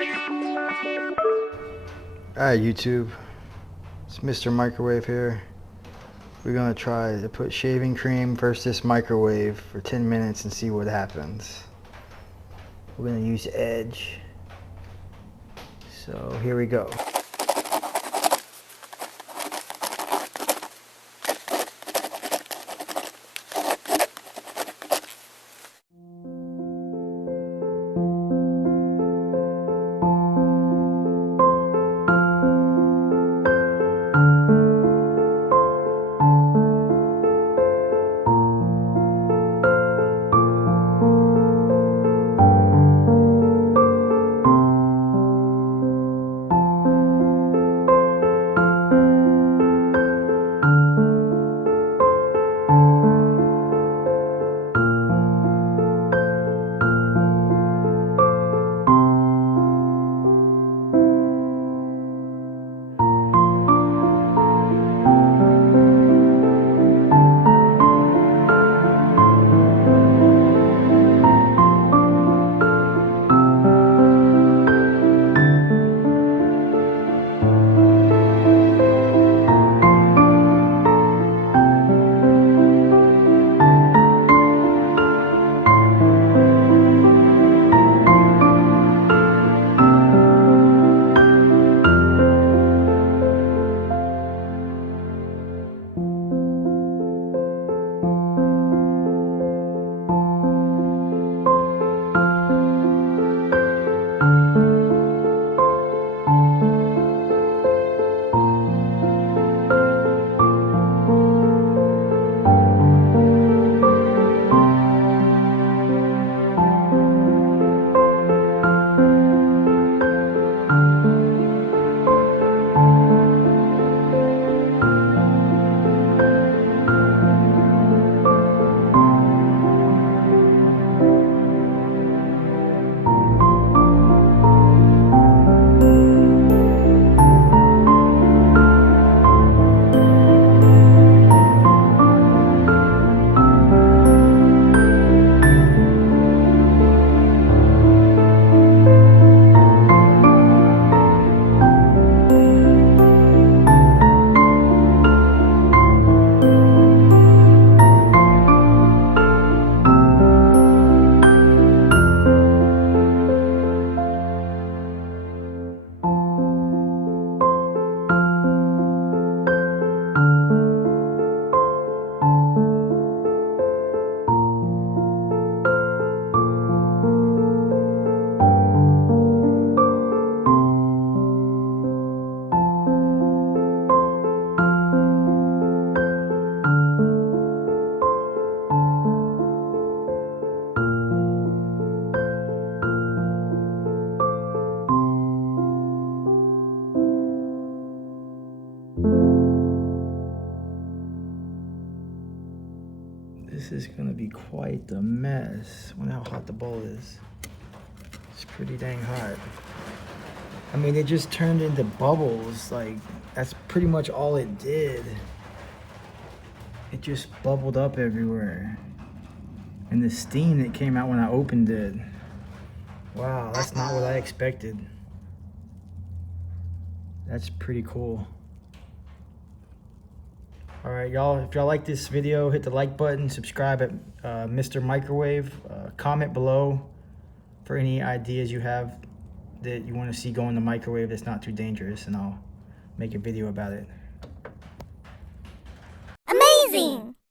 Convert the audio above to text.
Alright YouTube, it's Mr. Microwave here. We're gonna try to put shaving cream versus this microwave for 10 minutes and see what happens. We're gonna use Edge. So here we go. This is gonna be quite the mess. Wonder how hot the bowl is. It's pretty dang hot. I mean, it just turned into bubbles. Like, that's pretty much all it did. It just bubbled up everywhere. And the steam that came out when I opened it. Wow, that's not what I expected. That's pretty cool. All right, y'all, if y'all like this video, hit the like button, subscribe at Mr. Microwave, comment below for any ideas you have that you want to see go in the microwave that's not too dangerous, and I'll make a video about it. Amazing!